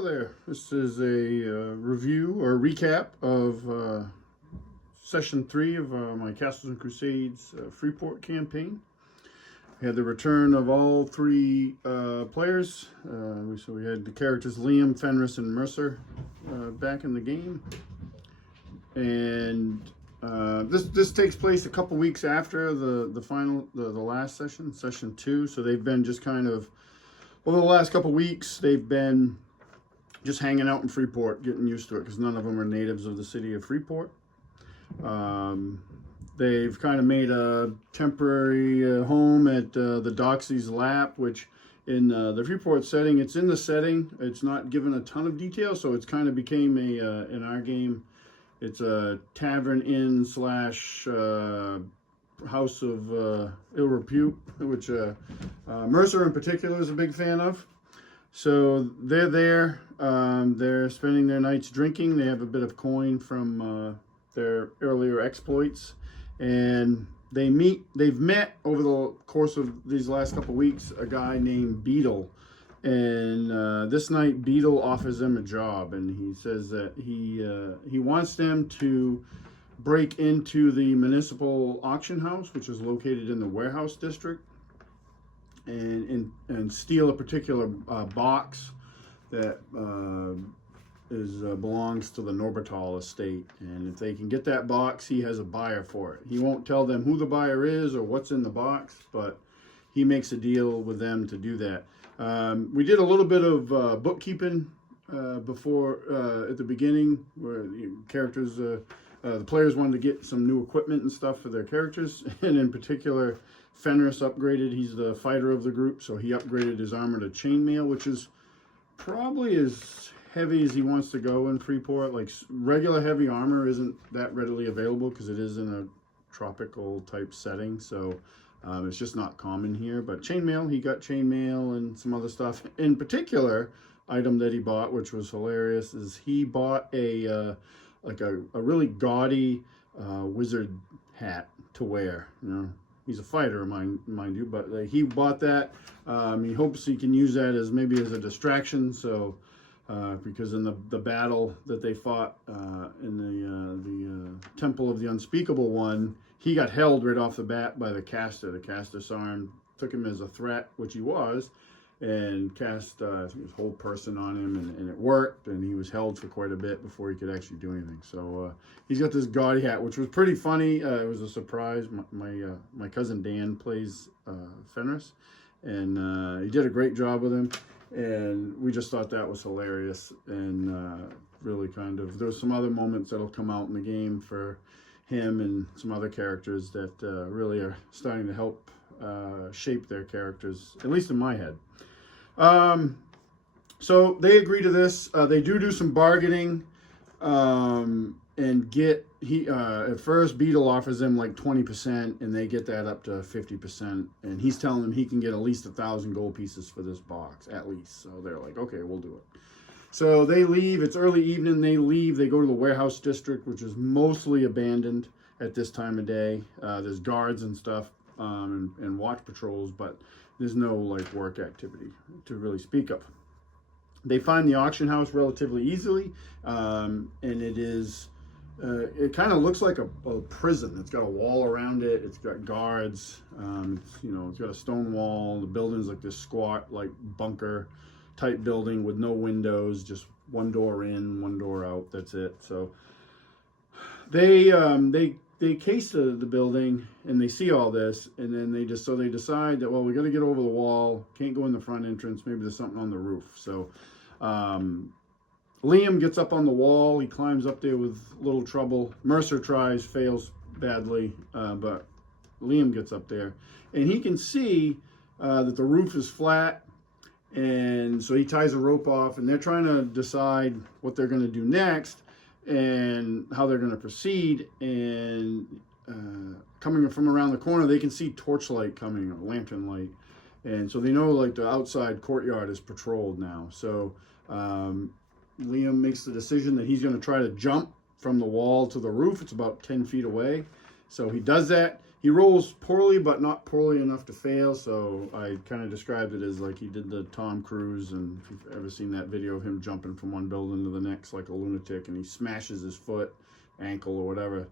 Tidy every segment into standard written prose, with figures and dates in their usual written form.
Hello there. This is a review or recap of session 3 of my Castles and Crusades Freeport campaign. We had the return of all 3 players. So we had the characters Liam, Fenris, and Mercer back in the game. And this takes place a couple weeks after the last session, session 2. So they've been just kind of, over the last couple weeks, they've been just hanging out in Freeport, getting used to it, because none of them are natives of the city of Freeport. They've kind of made a temporary home at the Doxy's Lap, which in the Freeport setting, it's in the setting. It's not given a ton of detail, so it's kind of became a, in our game, it's a tavern inn slash house of ill repute, which Mercer in particular is a big fan of. So they're there. They're spending their nights drinking. They have a bit of coin from their earlier exploits, and they've met over the course of these last couple weeks a guy named Beetle, and this night Beetle offers them a job, and he says that he wants them to break into the municipal auction house, which is located in the warehouse district, and steal a particular box that belongs to the Norbertal estate. And if they can get that box, he has a buyer for it. He won't tell them who the buyer is or what's in the box, but he makes a deal with them to do that. We did a little bit of bookkeeping before at the beginning, where the characters, the players wanted to get some new equipment and stuff for their characters, and in particular, Fenris upgraded. He's the fighter of the group, so he upgraded his armor to chainmail, which is probably as heavy as he wants to go in Freeport. Like, regular heavy armor isn't that readily available because it is in a tropical type setting, so it's just not common here. But chainmail, he got chainmail and some other stuff. In particular, item that he bought, which was hilarious, is he bought a really gaudy wizard hat to wear. You know, he's a fighter, mind you, but he bought that. He hopes he can use that as maybe as a distraction. So, because in the battle that they fought in the Temple of the Unspeakable One, he got held right off the bat by the caster. The caster saw him, took him as a threat, which he was, and cast I think his whole person on him, and it worked, and he was held for quite a bit before he could actually do anything. So he's got this gaudy hat, which was pretty funny. It was a surprise. My cousin Dan plays Fenris, and he did a great job with him, and we just thought that was hilarious, and really kind of, there's some other moments that'll come out in the game for him and some other characters that really are starting to help shape their characters, at least in my head. So they agree to this. They do some bargaining, and get, at first Beetle offers them like 20%, and they get that up to 50%, and he's telling them he can get at least 1,000 gold pieces for this box, at least. So they're like, okay, we'll do it. So they leave. It's early evening. They leave. They go to the warehouse district, which is mostly abandoned at this time of day. There's guards and stuff, and watch patrols, but there's no like work activity to really speak of. They find the auction house relatively easily, and it is, it kind of looks like a prison. It's got a wall around it. It's got guards. It's got a stone wall. The building's like this squat, like bunker type building with no windows, just one door in, one door out. That's it. So they case the building, and they see all this, and then they decide that, well, we got to get over the wall. Can't go in the front entrance. Maybe there's something on the roof. So Liam gets up on the wall. He climbs up there with little trouble. Mercer tries, fails badly, but Liam gets up there, and he can see that the roof is flat. And so he ties a rope off, and they're trying to decide what they're going to do next and how they're going to proceed. And coming from around the corner, they can see torchlight coming, or lantern light. And so they know like the outside courtyard is patrolled now. So Liam makes the decision that he's going to try to jump from the wall to the roof. It's about 10 feet away. So he does that. He rolls poorly, but not poorly enough to fail. So I kind of described it as like he did the Tom Cruise, and if you've ever seen that video of him jumping from one building to the next like a lunatic, and he smashes his foot, ankle, or whatever.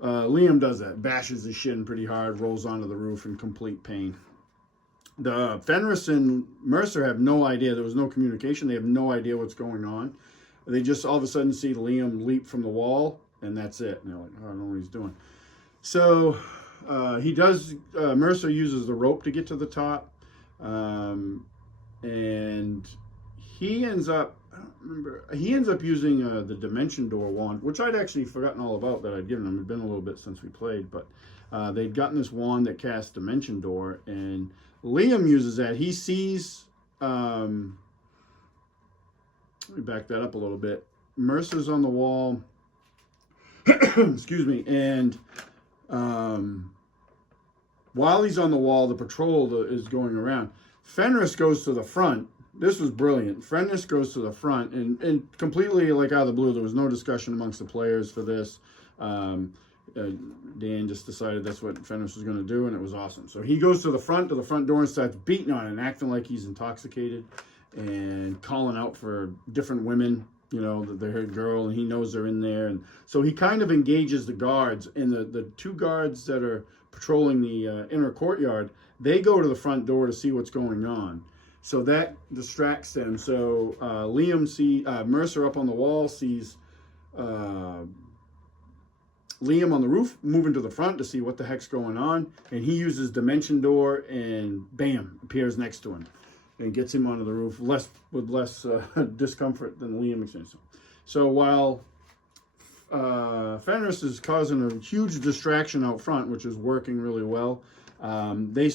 Liam does that, bashes his shin pretty hard, rolls onto the roof in complete pain. The Fenris and Mercer have no idea. There was no communication. They have no idea what's going on. They just all of a sudden see Liam leap from the wall, and that's it. And they're like, oh, I don't know what he's doing. So he does, Mercer uses the rope to get to the top. And he ends up, I don't remember, he ends up using the Dimension Door wand, which I'd actually forgotten all about that I'd given him. It had been a little bit since we played, but they'd gotten this wand that casts Dimension Door, and Liam uses that. He sees, let me back that up a little bit. Mercer's on the wall, excuse me, and while he's on the wall, the patrol is going around. Fenris goes to the front. This was brilliant. Fenris goes to the front, and completely like out of the blue, there was no discussion amongst the players for this. Dan just decided that's what Fenris was going to do, and it was awesome. So he goes to the front door and starts beating on it and acting like he's intoxicated and calling out for different women, you know, the girl, and he knows they're in there. And so he kind of engages the guards, and the two guards that are patrolling the inner courtyard, they go to the front door to see what's going on. So that distracts them. So Mercer up on the wall sees Liam on the roof moving to the front to see what the heck's going on, and he uses Dimension Door and bam, appears next to him and gets him onto the roof with less discomfort than Liam experienced. So while Fenris is causing a huge distraction out front, which is working really well, they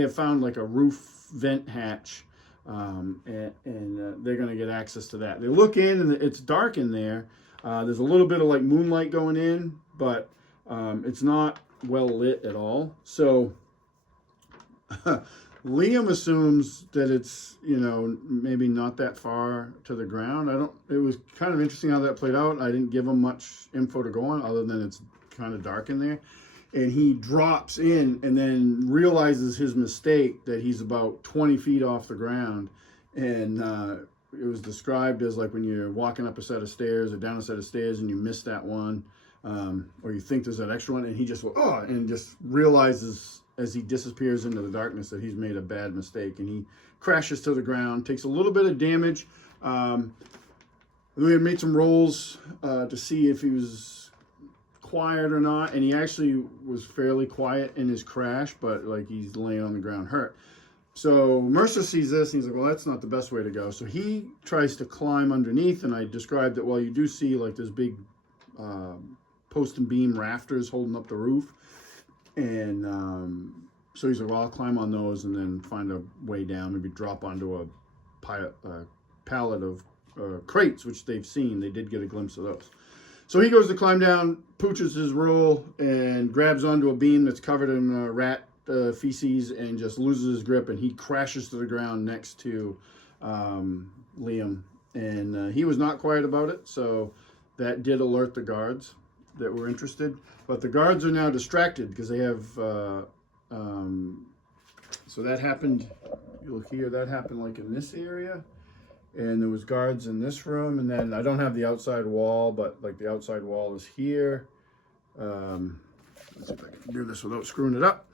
have found like a roof vent hatch, and they're going to get access to that. They look in, and it's dark in there. There's a little bit of like moonlight going in, but it's not well lit at all. So Liam assumes that it's, you know, maybe not that far to the ground. It was kind of interesting how that played out. I didn't give him much info to go on other than it's kind of dark in there. And he drops in and then realizes his mistake, that he's about 20 feet off the ground. And it was described as like when you're walking up a set of stairs or down a set of stairs and you miss that one, or you think there's that extra one, and he just and just realizes as he disappears into the darkness that he's made a bad mistake, and he crashes to the ground, takes a little bit of damage. We had made some rolls to see if he was quiet or not, and he actually was fairly quiet in his crash, but like he's laying on the ground hurt. So Mercer sees this, and he's like, well, that's not the best way to go. So he tries to climb underneath, and I described that, well, you do see like this big post and beam rafters holding up the roof. And so he's like, well, I'll climb on those and then find a way down, maybe drop onto a pallet of crates, which they've seen. They did get a glimpse of those. So he goes to climb down, pooches his roll, and grabs onto a beam that's covered in rat feces and just loses his grip, and he crashes to the ground next to Liam. And he was not quiet about it, so that did alert the guards that were interested. But the guards are now distracted because they have, so that happened, you'll hear that happen like in this area. And there was guards in this room, and then I don't have the outside wall, but like the outside wall is here. Let's see if I can do this without screwing it up.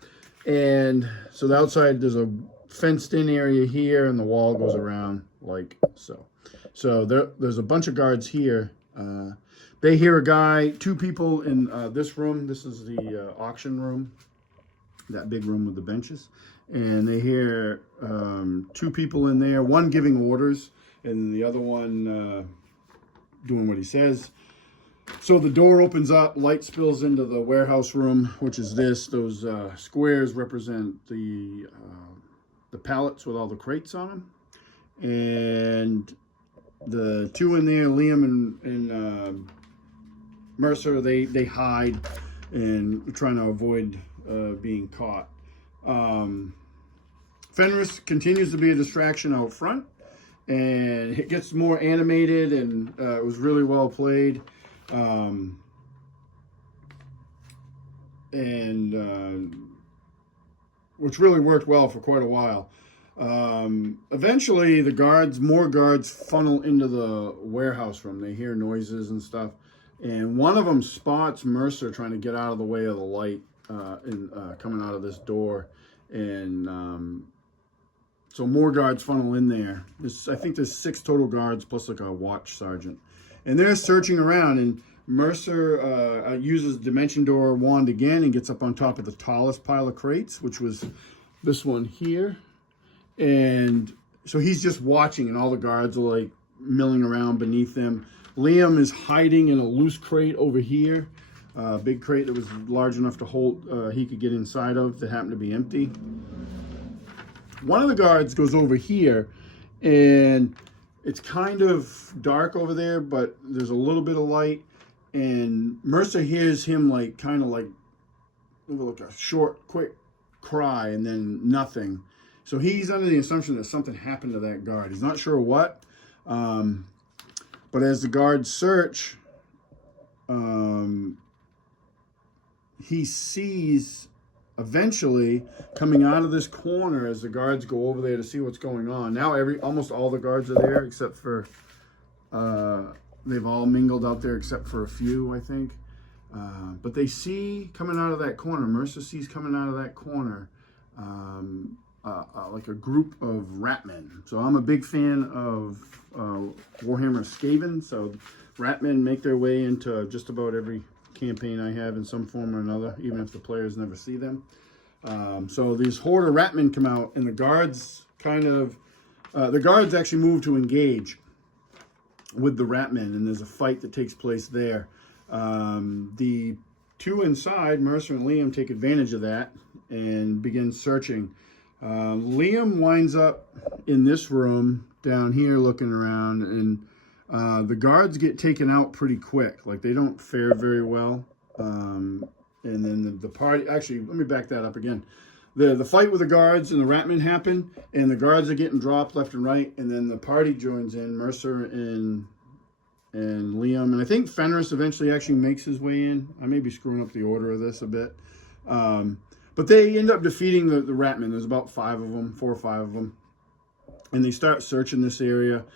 And so the outside, there's a fenced in area here, and the wall goes around like so. So there's a bunch of guards here. They hear a guy, two people in this room. This is the auction room, that big room with the benches. And they hear two people in there, one giving orders and the other one doing what he says. So the door opens up, light spills into the warehouse room, which is this. Those squares represent the pallets with all the crates on them. And the two in there, Liam and Mercer, they hide and trying to avoid being caught. Fenris continues to be a distraction out front, and it gets more animated, and it was really well played. and which really worked well for quite a while. Eventually, more guards funnel into the warehouse room. They hear noises and stuff, and one of them spots Mercer trying to get out of the way of the light coming out of this door, and so more guards funnel in there. I think there's 6 total guards plus like a watch sergeant, and they're searching around. And Mercer uses Dimension Door wand again and gets up on top of the tallest pile of crates, which was this one here. And so he's just watching, and all the guards are like milling around beneath him. Liam is hiding in a loose crate over here, a big crate that was large enough to hold, he could get inside of, that happened to be empty. One of the guards goes over here, and it's kind of dark over there, but there's a little bit of light. And Mercer hears him like kind of like a short, quick cry, and then nothing. So he's under the assumption that something happened to that guard. He's not sure what. But as the guards search, he sees eventually coming out of this corner as the guards go over there to see what's going on. Now almost all the guards are there except for they've all mingled out there except for a few, I think. But they see coming out of that corner, Mercer sees coming out of that corner like a group of ratmen. So I'm a big fan of Warhammer Skaven. So ratmen make their way into just about every campaign I have in some form or another, even if the players never see them. So these horde of ratmen come out, and the guards actually move to engage with the ratmen, and there's a fight that takes place there. The 2 inside, Mercer and Liam, take advantage of that and begin searching. Liam winds up in this room down here looking around, and the guards get taken out pretty quick. Like, they don't fare very well. And then the party, actually, let me back that up again. The fight with the guards and the ratmen happen, and the guards are getting dropped left and right, and then the party joins in, Mercer and Liam, and I think Fenris eventually actually makes his way in. I may be screwing up the order of this a bit. But they end up defeating the ratmen. There's about 5 of them, 4 or 5 of them. And they start searching this area.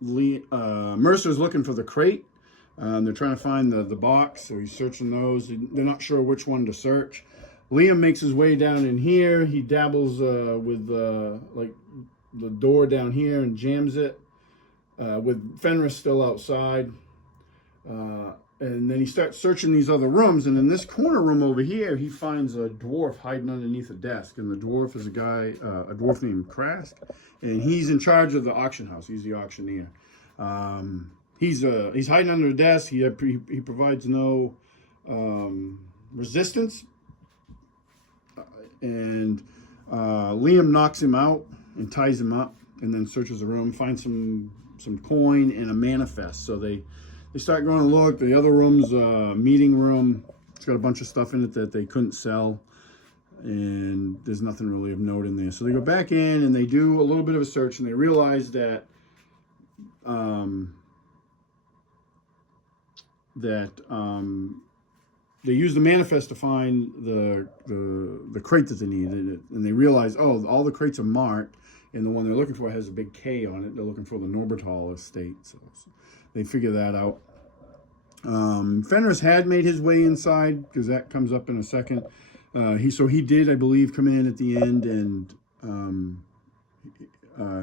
Mercer's looking for the crate. They're trying to find the box, so he's searching those. They're not sure which one to search. Liam makes his way down in here. He dabbles with like the door down here and jams it, with Fenris still outside. And then he starts searching these other rooms, and in this corner room over here, he finds a dwarf hiding underneath a desk. And the dwarf is a dwarf named Krask, and he's in charge of the auction house. He's the auctioneer. He's hiding under a desk. He provides no resistance, and Liam knocks him out and ties him up, and then searches the room, finds some coin and a manifest. So they start going to look. The other room's a meeting room. It's got a bunch of stuff in it that they couldn't sell, and there's nothing really of note in there. So they go back in and they do a little bit of a search, and they realize that they use the manifest to find the crate that they need, and they realize, oh, all the crates are marked, and the one they're looking for has a big K on it. They're looking for the Norbertal estate, so they figure that out. Fenris had made his way inside, because that comes up in a second. He did, I believe, come in at the end, and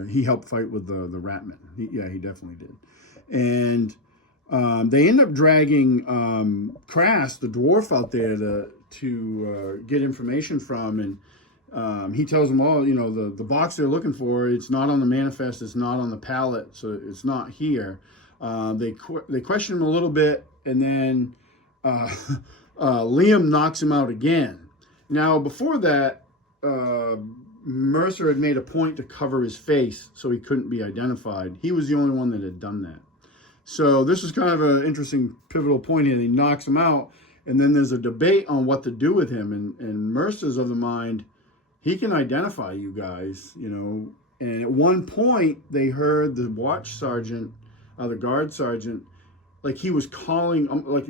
he helped fight with the ratmen. He definitely did. And they end up dragging Krask, the dwarf, out there to get information from, and he tells them, oh, the box they're looking for, it's not on the manifest, it's not on the pallet, so it's not here. They question him a little bit, and then Liam knocks him out again. Now, before that, Mercer had made a point to cover his face so he couldn't be identified. He was the only one that had done that. So this is kind of an interesting pivotal point here. He knocks him out, and then there's a debate on what to do with him. And Mercer's of the mind, he can identify you guys, And at one point, they heard the watch sergeant, the guard sergeant, like he was calling, like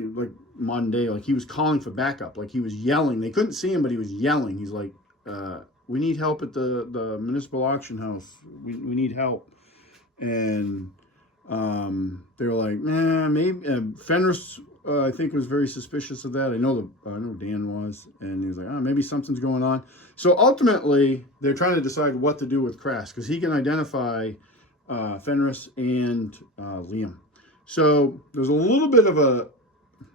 modern day, like he was calling for backup, like he was yelling. They couldn't see him, but he was yelling. He's like, we need help at the municipal auction house. We need help. And they were like, nah, maybe. Fenris, I think, was very suspicious of that. I know Dan was, and he was like, oh, maybe something's going on. So ultimately, they're trying to decide what to do with Crass, because he can identify Fenris and Liam. So there's a little bit of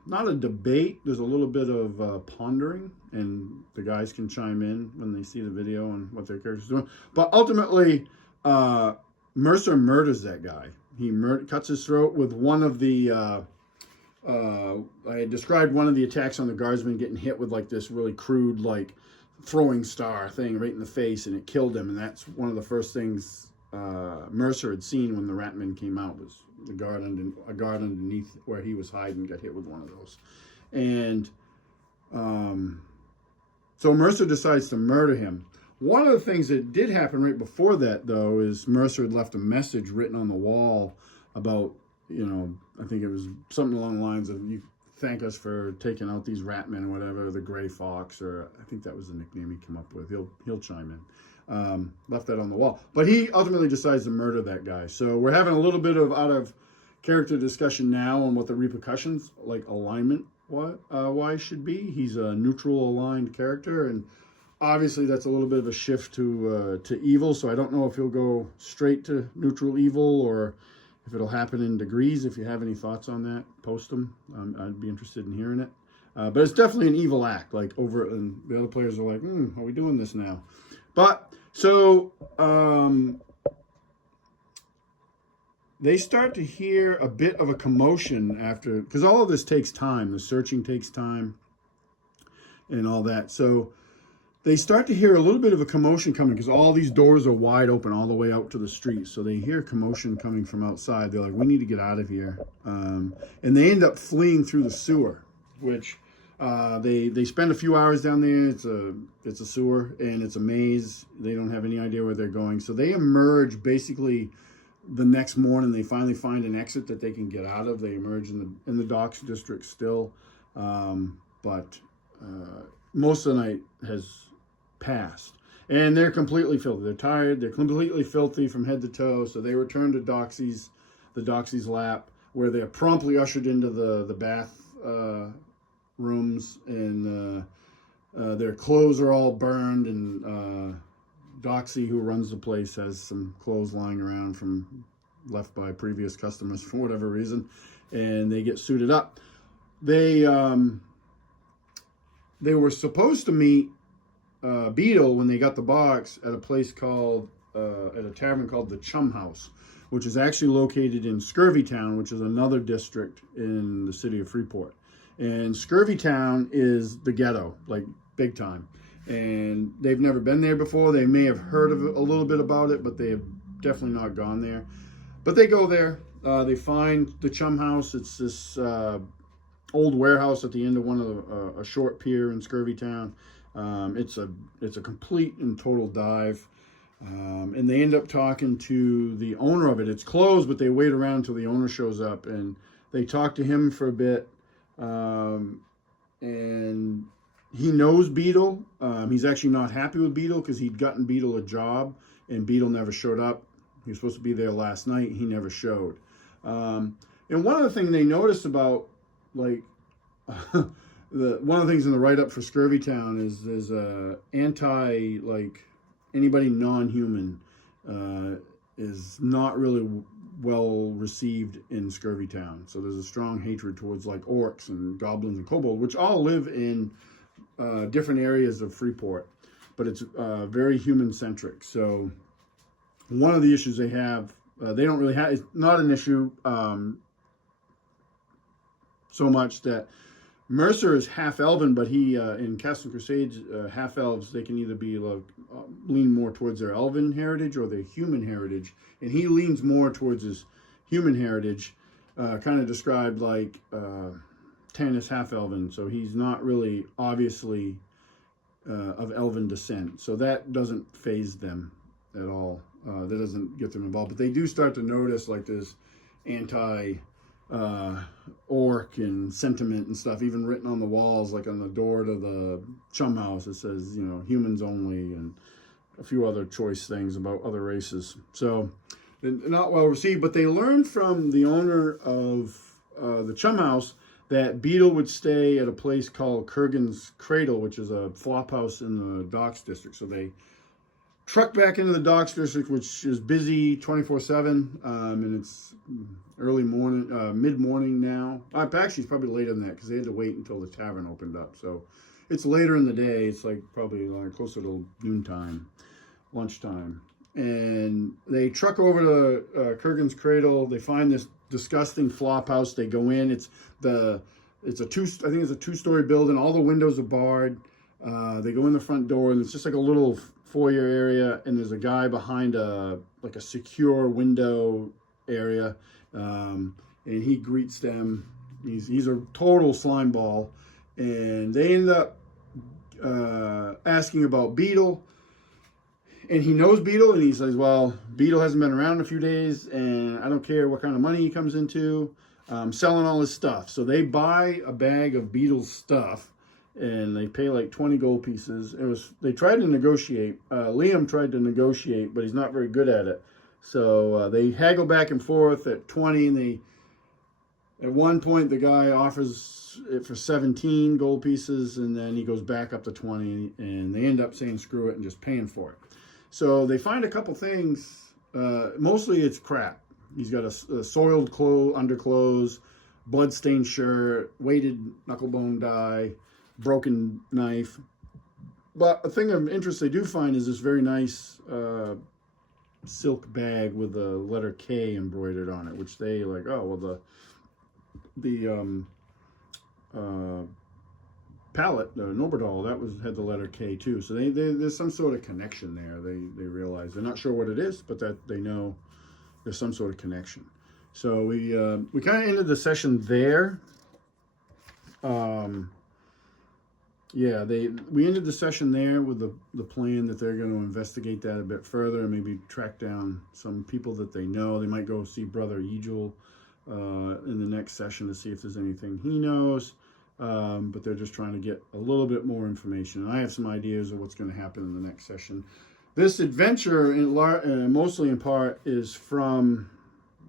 not a debate, there's a little bit of pondering, and the guys can chime in when they see the video and what their character's doing. But ultimately, Mercer murders that guy. He cuts his throat with one of the, I described one of the attacks on the guardsman getting hit with like this really crude, like throwing star thing right in the face, and it killed him. And that's one of the first things Mercer had seen when the Ratmen came out, was a guard underneath where he was hiding got hit with one of those. And so Mercer decides to murder him. One of the things that did happen right before that, though, is Mercer had left a message written on the wall about, I think it was something along the lines of, you thank us for taking out these Ratmen or whatever, the Gray Fox, or I think that was the nickname he came up with. He'll chime in. Left that on the wall. But he ultimately decides to murder that guy. So we're having a little bit of out of character discussion now on what the repercussions, like alignment, why should be. He's a neutral aligned character, and obviously that's a little bit of a shift to evil. So I don't know if he'll go straight to neutral evil or if it'll happen in degrees. If you have any thoughts on that, post them. I'd be interested in hearing it. But it's definitely an evil act. Like over, and the other players are like, are we doing this now? But so they start to hear a bit of a commotion after, because all of this takes time. The searching takes time and all that. So they start to hear a little bit of a commotion coming, because all these doors are wide open all the way out to the street. So they hear commotion coming from outside. They're like, we need to get out of here. And they end up fleeing through the sewer, which they spend a few hours down there. It's a sewer and it's a maze. They don't have any idea where they're going. So they emerge basically the next morning. They finally find an exit that they can get out of. They emerge in the docks district still. But most of the night has passed, and they're completely filthy. They're tired. They're completely filthy from head to toe. So they return to the Doxy's lap, where they're promptly ushered into the bath rooms, and their clothes are all burned. And Doxy, who runs the place, has some clothes lying around left by previous customers for whatever reason, and they get suited up. They were supposed to meet Beetle when they got the box at a place called, at a tavern called the Chum House, which is actually located in Scurvy Town, which is another district in the city of Freeport. And Scurvy Town is the ghetto, like big time. And they've never been there before. They may have heard of it, a little bit about it, but they have definitely not gone there. But they go there. They find the Chum House. It's this old warehouse at the end of one of a short pier in Scurvy Town. It's a complete and total dive. And they end up talking to the owner of it. It's closed, but they wait around until the owner shows up, and they talk to him for a bit. And he knows Beetle. He's actually not happy with Beetle because he'd gotten Beetle a job, and Beetle never showed up. He was supposed to be there last night. He never showed. And one of the things they noticed about, like, one of the things in the write-up for Scurvy Town is there's anti, like, anybody non-human is not really well received in Scurvy Town. So there's a strong hatred towards, like, orcs and goblins and kobolds, which all live in different areas of Freeport, but it's very human-centric. So one of the issues they have, they don't really have, it's not an issue so much that Mercer is half elven, but he in Castle Crusades, half elves, they can either be lean more towards their elven heritage or their human heritage, and he leans more towards his human heritage, kind of described like Tan is half elven, so he's not really obviously of elven descent, so that doesn't faze them at all. That doesn't get them involved, but they do start to notice like this anti orc and sentiment and stuff, even written on the walls, like on the door to the chum house. It says, you know, humans only, and a few other choice things about other races. So not well received, but they learned from the owner of the chum house that Beetle would stay at a place called Kurgan's Cradle, which is a flop house in the docks district. So they truck back into the docks district, which is busy 24/7, and it's early morning, mid-morning now. Actually, it's probably later than that because they had to wait until the tavern opened up. So it's later in the day. It's like probably like closer to noontime, lunchtime. And they truck over to Kurgan's Cradle. They find this disgusting flop house. They go in. It's a two-story building. All the windows are barred. They go in the front door, and it's just like a little foyer area, and there's a guy behind a secure window area, and he greets them. He's a total slime ball, and they end up asking about Beetle, and he knows Beetle, and he says, well, Beetle hasn't been around in a few days, and I don't care what kind of money he comes into, selling all his stuff. So they buy a bag of Beetle's stuff, and they pay like 20 gold pieces. They tried to negotiate. Liam tried to negotiate, but he's not very good at it. So they haggle back and forth at 20, and at one point the guy offers it for 17 gold pieces, and then he goes back up to 20, and they end up saying screw it and just paying for it. So they find a couple things. Mostly it's crap. He's got a soiled underclothes, blood-stained shirt, weighted knucklebone die, broken knife. But a thing of interest they do find is this very nice silk bag with the letter K embroidered on it, which they like, oh, well, the palette, the Norberdal, had the letter K too. So there's some sort of connection there. They realize, they're not sure what it is, but that they know there's some sort of connection. So we kind of ended the session there. We ended the session there with the plan that they're going to investigate that a bit further and maybe track down some people that they know. They might go see Brother Egil in the next session to see if there's anything he knows. But they're just trying to get a little bit more information. And I have some ideas of what's going to happen in the next session. This adventure, mostly in part, is from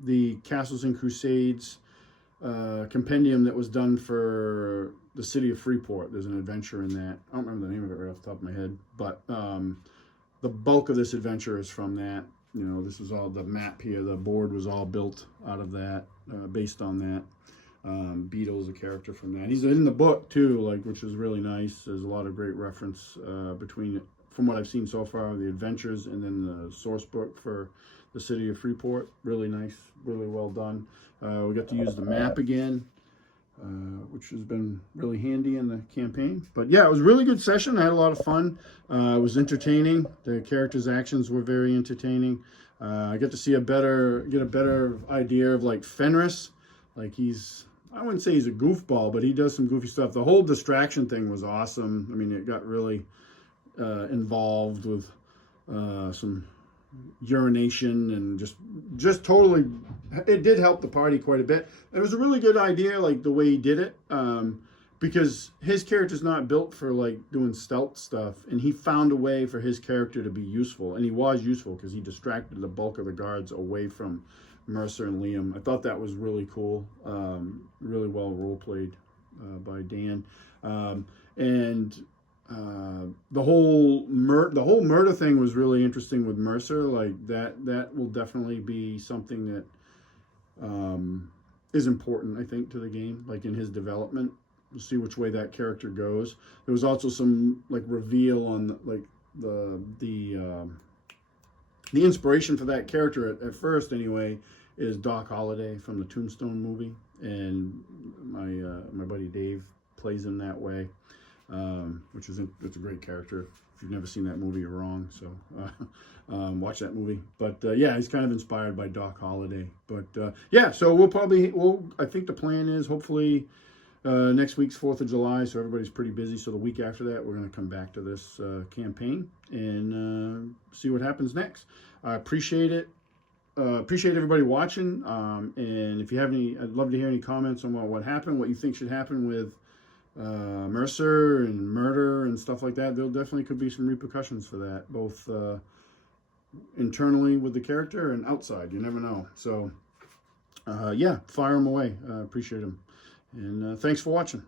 the Castles and Crusades compendium that was done for the city of Freeport. There's an adventure in that. I don't remember the name of it right off the top of my head, but the bulk of this adventure is from that. You know, this is all the map here. The board was all built out of that, based on that. Beetle is a character from that. He's in the book too, which is really nice. There's a lot of great reference between, from what I've seen so far, the adventures and then the source book for the city of Freeport. Really nice, really well done. We got to use the map again, which has been really handy in the campaign. But yeah, it was a really good session. I had a lot of fun. It was entertaining. The characters' actions were very entertaining. I got to see get a better idea of like Fenris. I wouldn't say he's a goofball, but he does some goofy stuff. The whole distraction thing was awesome. I mean, it got really involved with some urination and just totally, it did help the party quite a bit. It was a really good idea, like the way he did it, because his character's not built for like doing stealth stuff, and he found a way for his character to be useful, and he was useful because he distracted the bulk of the guards away from Mercer and Liam. I thought that was really cool. Really well role played by Dan. The whole murder thing was really interesting with Mercer. Like that will definitely be something that is important, I think, to the game. Like in his development, we'll see which way that character goes. There was also some like reveal on the inspiration for that character at first anyway is Doc Holliday from the Tombstone movie, and my buddy Dave plays him that way, it's a great character. If you've never seen that movie, you're wrong. So watch that movie. But yeah, he's kind of inspired by Doc Holliday. But yeah, so I think the plan is hopefully next week's 4th of July, so everybody's pretty busy. So the week after that, we're going to come back to this campaign and see what happens next. I appreciate it. appreciate everybody watching. And if you have any, I'd love to hear any comments on what happened, what you think should happen with Mercer and murder and stuff like that. There definitely could be some repercussions for that, both internally with the character and outside. You never know. So, yeah, fire them away. Appreciate them. And thanks for watching.